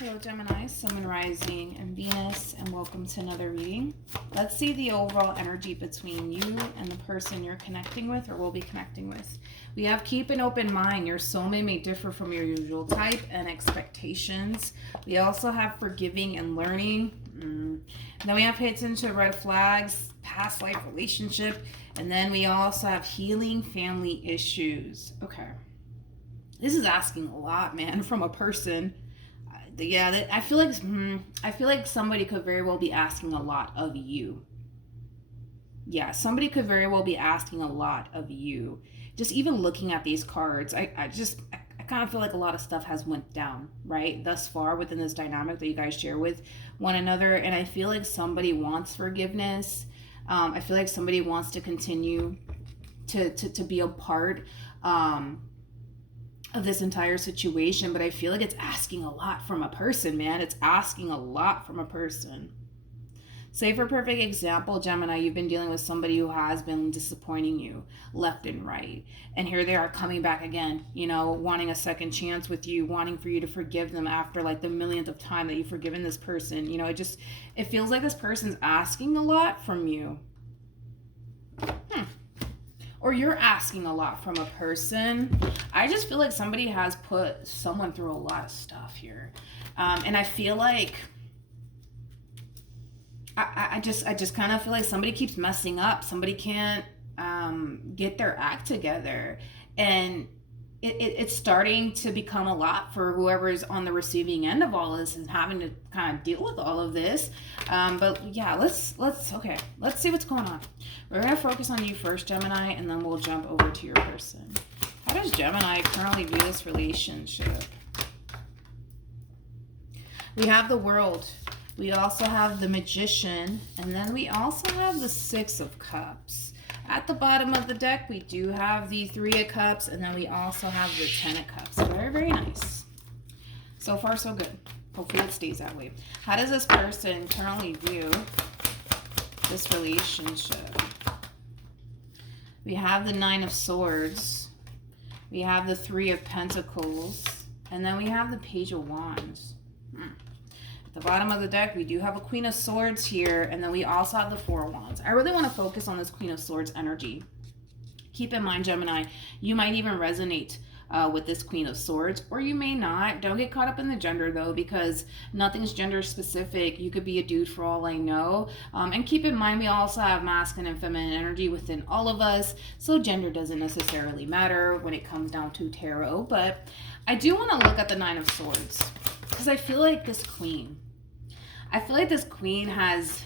Hello Gemini, Sun, Moon, Rising, and Venus, and welcome to another reading. Let's see the overall energy between you and the person you're connecting with or will be connecting with. We have keep an open mind. Your soulmate may differ from your usual type and expectations. We also have forgiving and learning. Then we have pay attention to red flags, past life relationship, and then we also have healing family issues. Okay. This is asking a lot, man, from a person. Yeah, I feel like somebody could very well be asking a lot of you. Yeah, somebody could very well be asking a lot of you. Just even looking at these cards, I kind of feel like a lot of stuff has went down, right, thus far within this dynamic that you guys share with one another. And I feel like somebody wants forgiveness. I feel like somebody wants to continue to be a part of this entire situation, but I feel like it's asking a lot from a person, man. It's asking a lot from a person. Say for perfect example, Gemini, you've been dealing with somebody who has been disappointing you left and right. And here they are coming back again, you know, wanting a second chance with you, wanting for you to forgive them after like the millionth of time that you've forgiven this person. You know, it feels like this person's asking a lot from you. Or you're asking a lot from a person. I just feel like somebody has put someone through a lot of stuff here. And I feel like, I just kind of feel like somebody keeps messing up. Somebody can't get their act together. And it's starting to become a lot for whoever's on the receiving end of all this and having to kind of deal with all of this. But yeah, let's see what's going on. We're going to focus on you first, Gemini, and then we'll jump over to your person. How does Gemini currently view this relationship? We have the World. We also have the Magician, and then we also have the Six of Cups. At the bottom of the deck, we do have the Three of Cups, and then we also have the Ten of Cups. Very, very nice. So far, so good. Hopefully it stays that way. How does this person currently view this relationship? We have the Nine of Swords. We have the Three of Pentacles. And then we have the Page of Wands. At the bottom of the deck, we do have a Queen of Swords here, and then we also have the Four of Wands. I really want to focus on this Queen of Swords energy. Keep in mind, Gemini, you might even resonate with this Queen of Swords, or you may not. Don't get caught up in the gender, though, because nothing's gender specific. You could be a dude for all I know. And keep in mind, we also have masculine and feminine energy within all of us, so gender doesn't necessarily matter when it comes down to tarot. But I do want to look at the Nine of Swords, because I feel like this queen has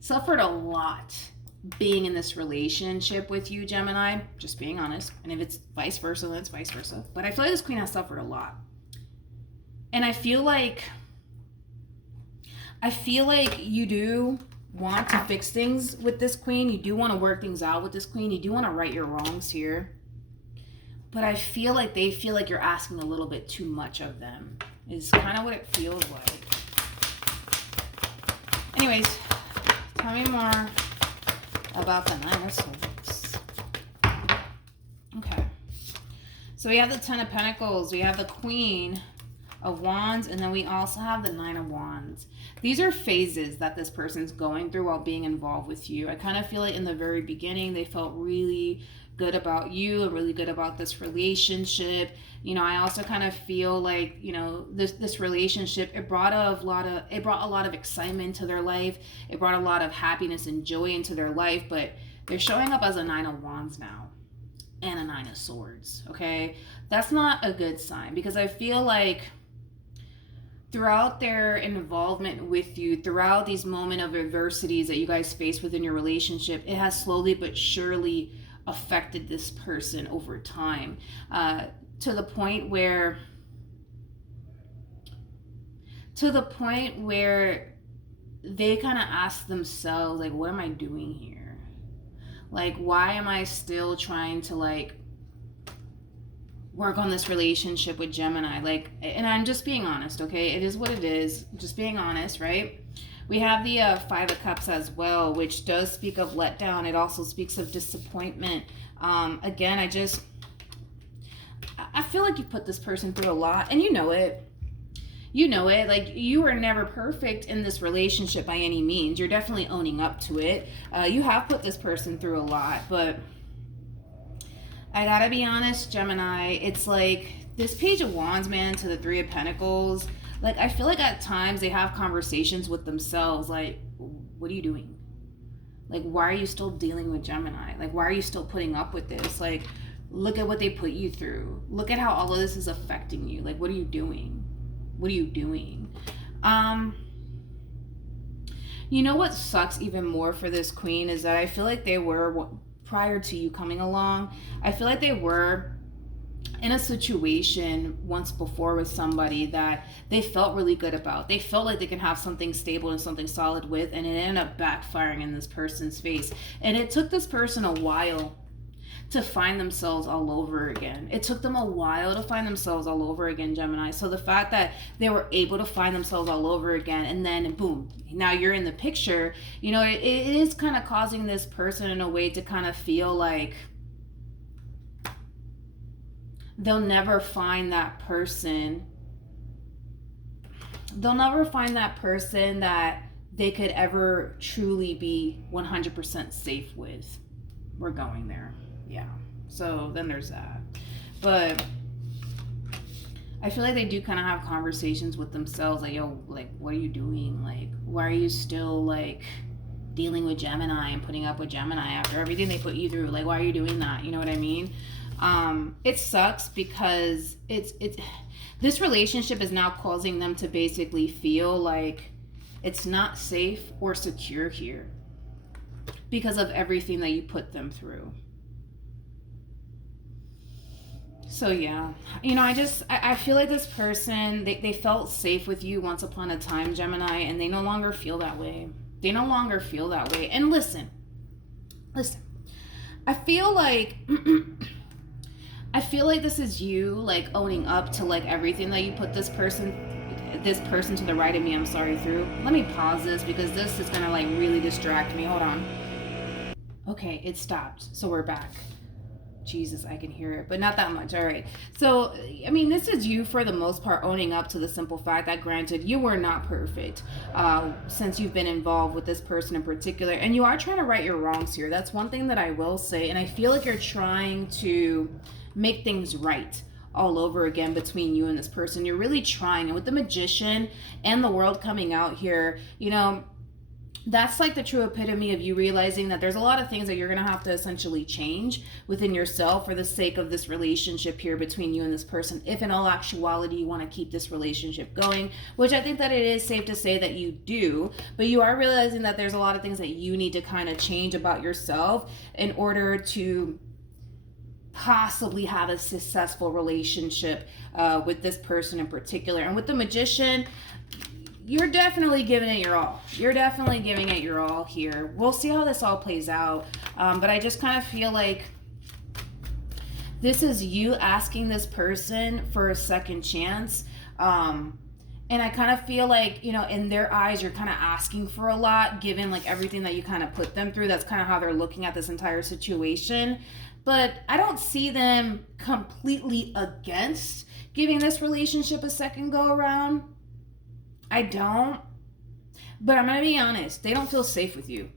suffered a lot being in this relationship with you, Gemini. Just being honest. And if it's vice versa, then it's vice versa. But I feel like this queen has suffered a lot. And I feel like you do want to fix things with this queen. You do want to work things out with this queen. You do want to right your wrongs here. But I feel like they feel like you're asking a little bit too much of them. Is kind of what it feels like. Anyways, tell me more about the Nine of Swords. Okay. So we have the Ten of Pentacles. We have the Queen of Wands. And then we also have the Nine of Wands. These are phases that this person's going through while being involved with you. I kind of feel like in the very beginning, they felt really good about you and really good about this relationship. You know, I also kind of feel like, you know, this relationship, it brought a lot of excitement to their life. It brought a lot of happiness and joy into their life, but they're showing up as a Nine of Wands now and a Nine of Swords. Okay, that's not a good sign, because I feel like throughout their involvement with you, throughout these moments of adversities that you guys face within your relationship, it has slowly but surely affected this person over time, to the point where they kind of ask themselves, like, what am I doing here? Like, why am I still trying to like work on this relationship with Gemini? Like, and I'm just being honest, okay? It is what it is. Just being honest, right? We have the Five of Cups as well, which does speak of letdown. It also speaks of disappointment. Again, I feel like you put this person through a lot, and you know it. you know it. Like, you were never perfect in this relationship by any means. You're definitely owning up to it. You have put this person through a lot, but I gotta be honest, Gemini, it's like this Page of Wands, man, to the Three of Pentacles. Like, I feel like at times they have conversations with themselves. Like, what are you doing? Like, why are you still dealing with Gemini? Like, why are you still putting up with this? Like, look at what they put you through. Look at how all of this is affecting you. Like, what are you doing? What are you doing? You know what sucks even more for this Queen is that I feel like they were, prior to you coming along, I feel like they were in a situation once before with somebody that they felt really good about. They felt like they can have something stable and something solid with, and it ended up backfiring in this person's face. And it took this person a while to find themselves all over again. It took them a while to find themselves all over again, Gemini. So the fact that they were able to find themselves all over again, and then boom, now you're in the picture, you know, it is kind of causing this person in a way to kind of feel like they'll never find that person. They'll never find that person that they could ever truly be 100% safe with. We're going there. Yeah. So then there's that. But I feel like they do kind of have conversations with themselves. Like, yo, like, what are you doing? Like, why are you still, like, dealing with Gemini and putting up with Gemini after everything they put you through? Like, why are you doing that? You know what I mean? It sucks because this relationship is now causing them to basically feel like it's not safe or secure here because of everything that you put them through. So yeah, you know, I feel like this person, they felt safe with you once upon a time, Gemini, and they no longer feel that way. They no longer feel that way. And listen, I feel like this is you, like, owning up to, like, everything that you put this person to the right of me, I'm sorry, through. Let me pause this because this is gonna, like, really distract me. Hold on. Okay, it stopped. So we're back. Jesus, I can hear it, but not that much. All right. So, I mean, this is you for the most part owning up to the simple fact that, granted, you were not perfect since you've been involved with this person in particular, and you are trying to right your wrongs here. That's one thing that I will say, and I feel like you're trying to make things right all over again between you and this person. You're really trying, and with the Magician and the World coming out here, you know, that's like the true epitome of you realizing that there's a lot of things that you're going to have to essentially change within yourself for the sake of this relationship here between you and this person, if in all actuality you want to keep this relationship going, which I think that it is safe to say that you do. But you are realizing that there's a lot of things that you need to kind of change about yourself in order to possibly have a successful relationship with this person in particular. And with the Magician, you're definitely giving it your all. You're definitely giving it your all here. We'll see how this all plays out. But I just kind of feel like this is you asking this person for a second chance. And I kind of feel like, you know, in their eyes, you're kind of asking for a lot, given like everything that you kind of put them through. That's kind of how they're looking at this entire situation. But I don't see them completely against giving this relationship a second go around. I don't. But I'm going to be honest. They don't feel safe with you.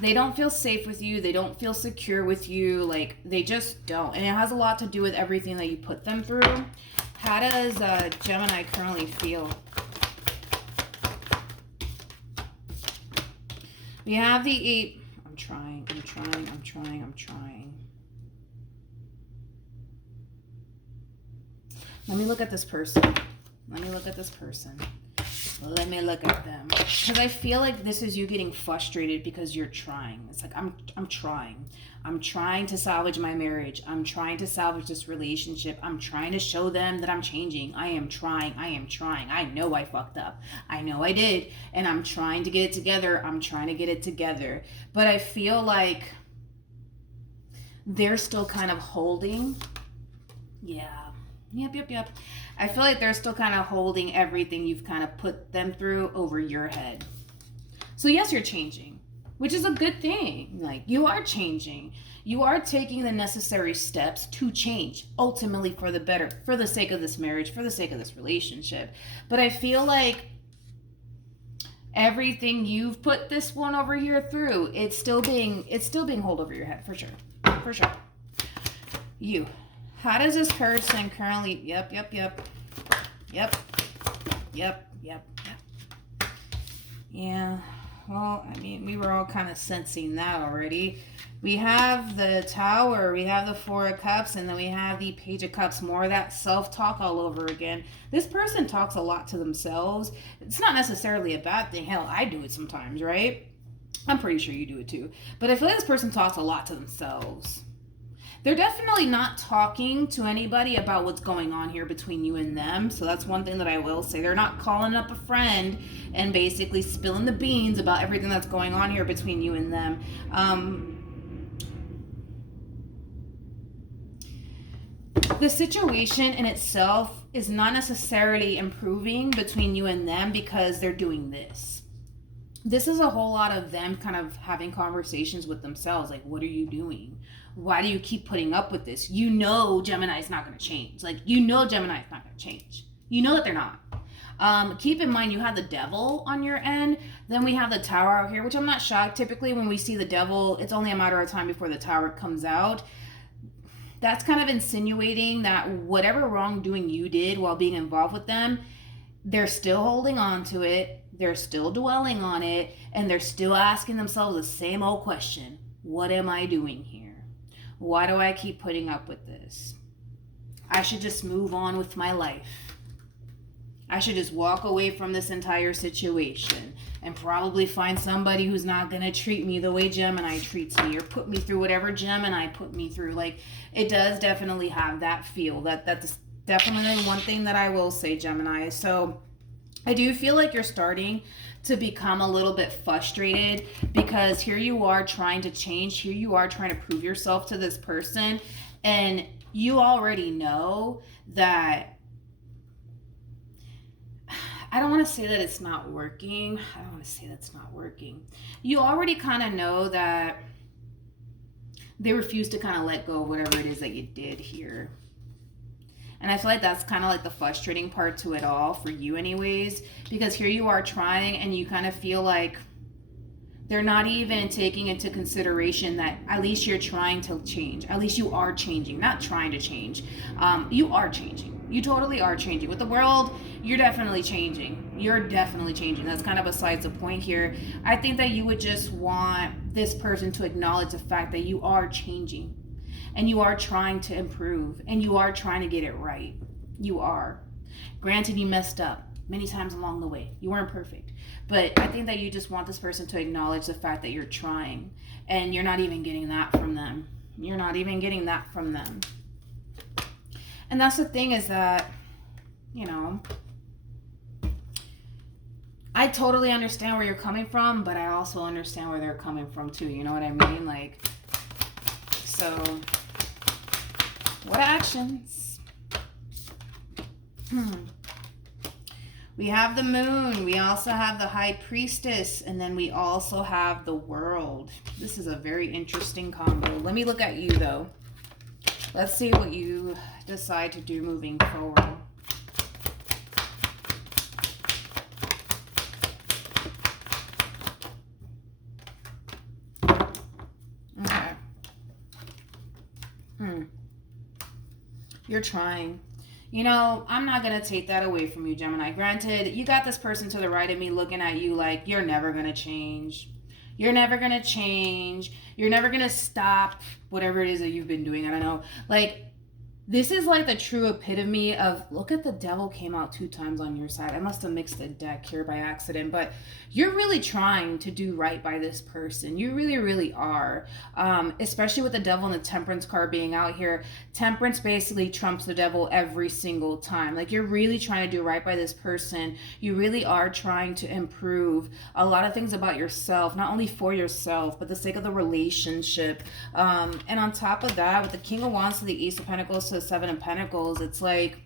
They don't feel safe with you. They don't feel secure with you. Like, they just don't. And it has a lot to do with everything that you put them through. How does Gemini currently feel? We have the 8. I'm trying. Let me look at this person. Let me look at them. Because I feel like this is you getting frustrated because you're trying. It's like, I'm trying. I'm trying to salvage my marriage. I'm trying to salvage this relationship. I'm trying to show them that I'm changing. I am trying. I know I fucked up. I know I did. And I'm trying to get it together. But I feel like they're still kind of holding. Yeah. Yep. I feel like they're still kind of holding everything you've kind of put them through over your head. So yes, you're changing. which is a good thing. Like, you are changing. You are taking the necessary steps to change, ultimately for the better, for the sake of this marriage, for the sake of this relationship. But I feel like everything you've put this one over here through, it's still being held over your head, for sure. For sure. You. How does this person currently, yep. Yeah, well, I mean, we were all kind of sensing that already. We have the Tower, we have the Four of Cups, and then we have the Page of Cups. More of that self-talk all over again. This person talks a lot to themselves. It's not necessarily a bad thing. Hell, I do it sometimes, right? I'm pretty sure you do it too. But I feel like this person talks a lot to themselves. They're definitely not talking to anybody about what's going on here between you and them. So that's one thing that I will say. They're not calling up a friend and basically spilling the beans about everything that's going on here between you and them. The situation in itself is not necessarily improving between you and them because they're doing this. This is a whole lot of them kind of having conversations with themselves. Like, what are you doing? Why do you keep putting up with this? You know Gemini's not going to change. Like, you know Gemini's not going to change. You know that they're not. Keep in mind, you have the Devil on your end. Then we have the Tower out here, which I'm not shocked. Typically, when we see the Devil, it's only a matter of time before the Tower comes out. That's kind of insinuating that whatever wrongdoing you did while being involved with them, they're still holding on to it. They're still dwelling on it. And they're still asking themselves the same old question. What am I doing here? Why do I keep putting up with this? I should just move on with my life. I should just walk away from this entire situation and probably find somebody who's not going to treat me the way Gemini treats me or put me through whatever Gemini put me through. Like, it does definitely have that feel. That's definitely one thing that I will say, Gemini. So I do feel like you're starting to become a little bit frustrated because here you are trying to change. Here you are trying to prove yourself to this person. And you already know that, I don't want to say that it's not working. I don't want to say that's not working. You already kind of know that they refuse to kind of let go of whatever it is that you did here. And I feel like that's kind of like the frustrating part to it all for you anyways, because here you are trying and you kind of feel like they're not even taking into consideration that at least you're trying to change. At least you are changing, not trying to change. You are changing. You totally are changing. With the world, you're definitely changing. You're definitely changing. That's kind of besides the point here. I think that you would just want this person to acknowledge the fact that you are changing. And you are trying to improve. And you are trying to get it right. You are. Granted, you messed up many times along the way. You weren't perfect. But I think that you just want this person to acknowledge the fact that you're trying. And you're not even getting that from them. You're not even getting that from them. And that's the thing is that, you know, I totally understand where you're coming from, but I also understand where they're coming from too. You know what I mean? Like, so what actions? We have the Moon. We also have the High Priestess. And then we also have the World. This is a very interesting combo. Let me look at you, though. Let's see what you decide to do moving forward. Okay. You're trying. You know, I'm not going to take that away from you, Gemini. Granted, you got this person to the right of me looking at you like you're never going to change. You're never going to change. You're never going to stop whatever it is that you've been doing. I don't know. Like, this is like the true epitome of, look at the Devil came out 2 times on your side. I must have mixed the deck here by accident, but you're really trying to do right by this person. You really, really are. Especially with the Devil and the Temperance card being out here. Temperance basically trumps the Devil every single time. Like, you're really trying to do right by this person. You really are trying to improve a lot of things about yourself, not only for yourself, but the sake of the relationship. And on top of that, with the King of Wands to the Ace of Pentacles to the 7 of Pentacles, it's like,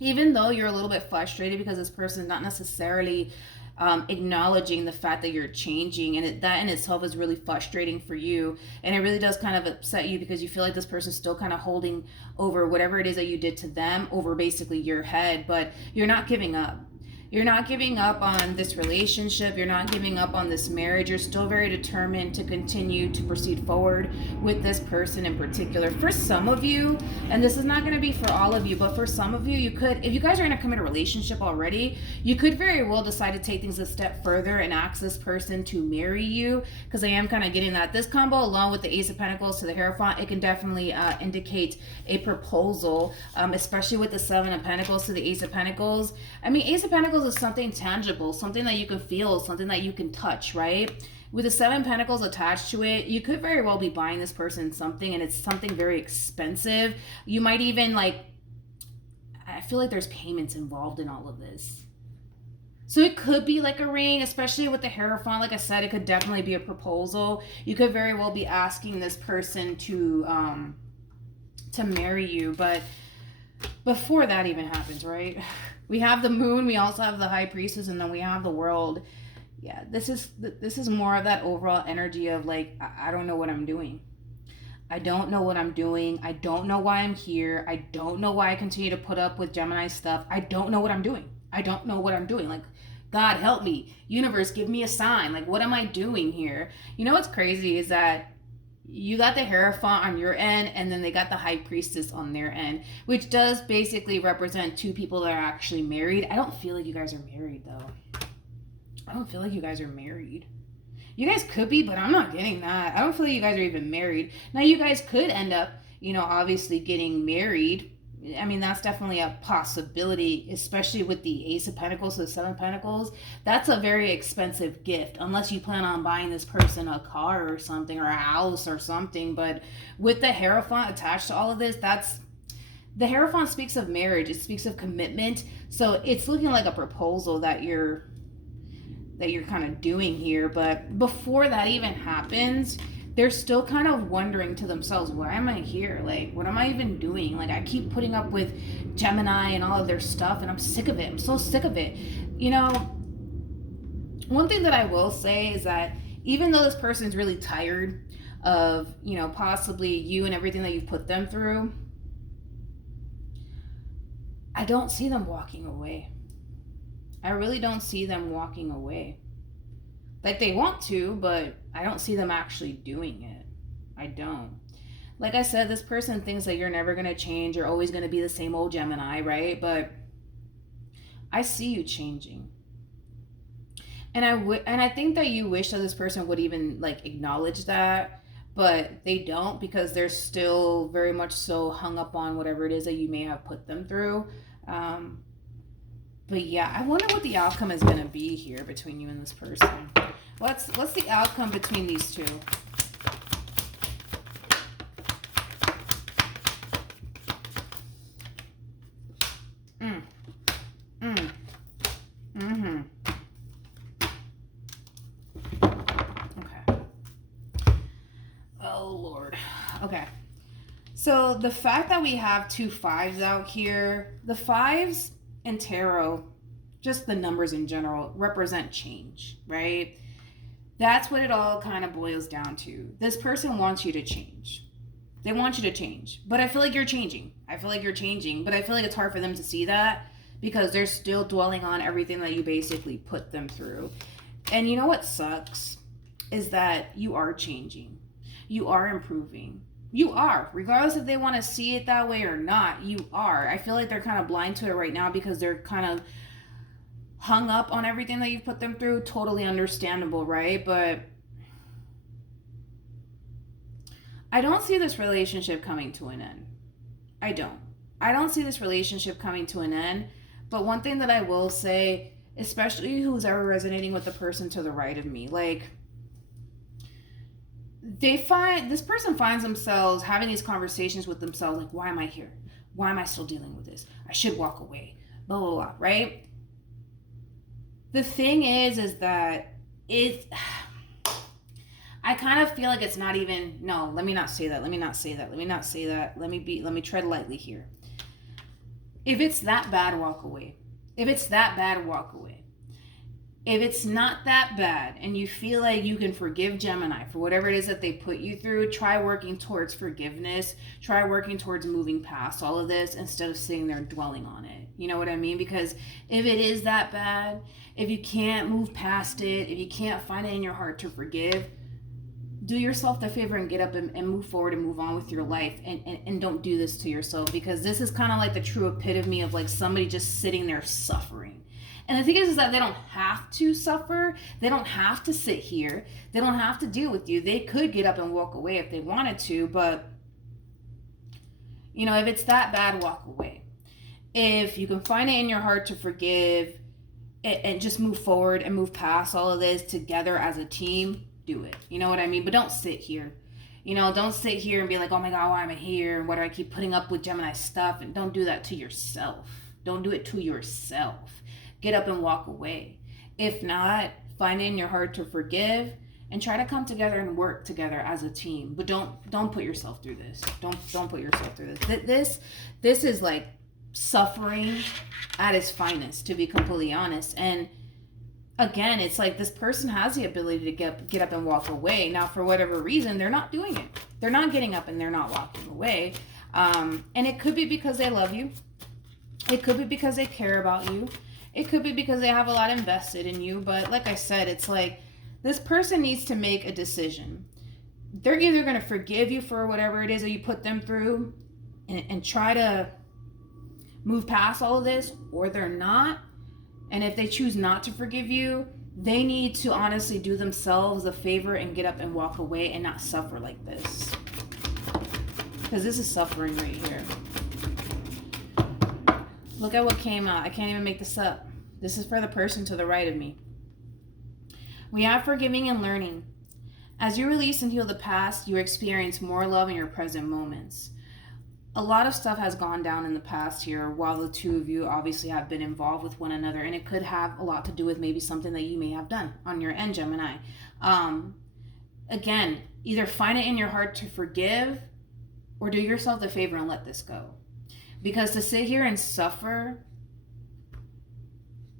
even though you're a little bit frustrated because this person is not necessarily acknowledging the fact that you're changing, and that in itself is really frustrating for you, and it really does kind of upset you because you feel like this person's still kind of holding over whatever it is that you did to them over basically your head. But you're not giving up. You're not giving up on this relationship. You're not giving up on this marriage. You're still very determined to continue to proceed forward with this person in particular. For some of you, and this is not going to be for all of you, but for some of you, you could, if you guys are in a committed relationship already, you could very well decide to take things a step further and ask this person to marry you, because I am kind of getting that. This combo, along with the Ace of Pentacles to the Hierophant, it can definitely indicate a proposal, especially with the Seven of Pentacles to the Ace of Pentacles. I mean, Ace of Pentacles is something tangible, something that you can feel, something that you can touch, right? With the Seven Pentacles attached to it, you could very well be buying this person something, and it's something very expensive. You might even, like, I feel like there's payments involved in all of this. So it could be like a ring, especially with the Hierophant. Like I said, it could definitely be a proposal. You could very well be asking this person to marry you. But before that even happens, right? We have the Moon, we also have the High Priestess, and then we have the World. Yeah, this is more of that overall energy of like, I don't know what I'm doing. I don't know what I'm doing. I don't know why I'm here. I don't know why I continue to put up with Gemini stuff. I don't know what I'm doing. I don't know what I'm doing. Like, God help me. Universe, give me a sign. Like, what am I doing here? You know what's crazy is that you got the Hierophant on your end, and then they got the High Priestess on their end, which does basically represent two people that are actually married. I don't feel like you guys are married, though. I don't feel like you guys are married. You guys could be, but I'm not getting that. I don't feel like you guys are even married. Now, you guys could end up, obviously getting married. I mean, that's definitely a possibility, especially with the Ace of Pentacles, the Seven of Pentacles. That's a very expensive gift, unless you plan on buying this person a car or something, or a house or something. But with the Hierophant attached to all of this, the Hierophant speaks of marriage. It speaks of commitment. So it's looking like a proposal that you're kind of doing here. But before that even happens, they're still kind of wondering to themselves, why am I here? Like, what am I even doing? Like, I keep putting up with Gemini and all of their stuff, and I'm sick of it. I'm so sick of it. One thing that I will say is that even though this person's really tired of, possibly you and everything that you've put them through, I don't see them walking away. I really don't see them walking away. Like, they want to, but I don't see them actually doing it. I don't. Like I said, this person thinks that you're never going to change. You're always going to be the same old Gemini, right? But I see you changing. And I think that you wish that this person would even, like, acknowledge that. But they don't, because they're still very much so hung up on whatever it is that you may have put them through. But yeah, I wonder what the outcome is going to be here between you and this person. What's the outcome between these two? Okay. Oh, Lord. Okay. So the fact that we have two fives out here, the fives in tarot, just the numbers in general, represent change, right? That's what it all kind of boils down to. This person wants you to change. They want you to change. But I feel like you're changing. But I feel like it's hard for them to see that, because they're still dwelling on everything that you basically put them through. And you know what sucks? Is that you are changing. You are improving. You are. Regardless if they want to see it that way or not, you are. I feel like they're kind of blind to it right now because they're kind of hung up on everything that you've put them through. Totally understandable, right? But I don't see this relationship coming to an end. I don't see this relationship coming to an end. But one thing that I will say, especially who's ever resonating with the person to the right of me, like, this person finds themselves having these conversations with themselves, like, why am I here? Why am I still dealing with this? I should walk away, blah, blah, blah, right? The thing is that I kind of feel like it's not even, no, let me not say that. Let me tread lightly here. If it's that bad, walk away. If it's not that bad and you feel like you can forgive Gemini for whatever it is that they put you through, try working towards forgiveness. Try working towards moving past all of this instead of sitting there dwelling on it. You know what I mean? Because if it is that bad, if you can't move past it, if you can't find it in your heart to forgive, do yourself the favor and get up and move forward and move on with your life, and don't do this to yourself, because this is kind of like the true epitome of like somebody just sitting there suffering. And the thing is that they don't have to suffer. They don't have to sit here. They don't have to deal with you. They could get up and walk away if they wanted to, but you know, if it's that bad, walk away. If you can find it in your heart to forgive and just move forward and move past all of this together as a team, do it. You know what I mean? But don't sit here. You know, don't sit here and be like, oh my God, why am I here? And why do I keep putting up with Gemini stuff? And don't do that to yourself. Don't do it to yourself. Get up and walk away. If not, find it in your heart to forgive and try to come together and work together as a team. But don't put yourself through this. Don't put yourself through this. This is like suffering at its finest, to be completely honest. And again, it's like this person has the ability to get up and walk away. Now, for whatever reason, they're not doing it. They're not getting up and they're not walking away. And it could be because they love you. It could be because they care about you. It could be because they have a lot invested in you. But like I said, it's like this person needs to make a decision. They're either going to forgive you for whatever it is that you put them through and try to move past all of this, or they're not. And if they choose not to forgive you, they need to honestly do themselves a favor and get up and walk away and not suffer like this. Because this is suffering right here. Look at what came out. I can't even make this up. This is for the person to the right of me. We have forgiving and learning. As you release and heal the past, you experience more love in your present moments. A lot of stuff has gone down in the past here while the two of you obviously have been involved with one another, and it could have a lot to do with maybe something that you may have done on your end, Gemini. Again, either find it in your heart to forgive or do yourself the favor and let this go. Because to sit here and suffer,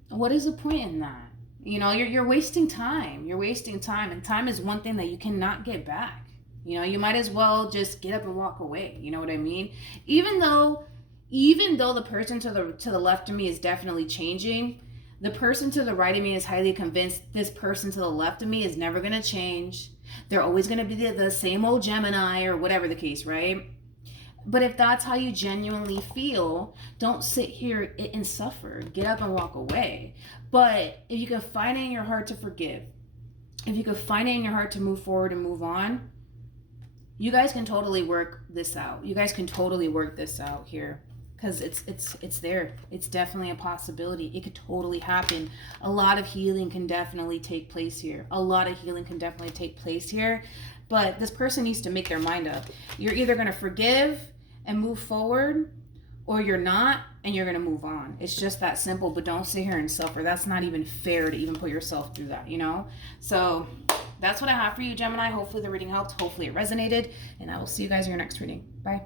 what is the point in that? You know, you're wasting time. You're wasting time, and time is one thing that you cannot get back. You know, you might as well just get up and walk away. You know what I mean? Even though the person to the left of me is definitely changing, the person to the right of me is highly convinced this person to the left of me is never going to change. They're always going to be the same old Gemini or whatever the case, right? But if that's how you genuinely feel, don't sit here and suffer. Get up and walk away. But if you can find it in your heart to forgive, if you can find it in your heart to move forward and move on, you guys can totally work this out. You guys can totally work this out here, because it's there. It's definitely a possibility. It could totally happen. A lot of healing can definitely take place here. But this person needs to make their mind up. You're either going to forgive and move forward, or you're not, and you're going to move on. It's just that simple. But don't sit here and suffer. That's not even fair to even put yourself through that, you know? So that's what I have for you, Gemini. Hopefully the reading helped. Hopefully it resonated. And I will see you guys in your next reading. Bye.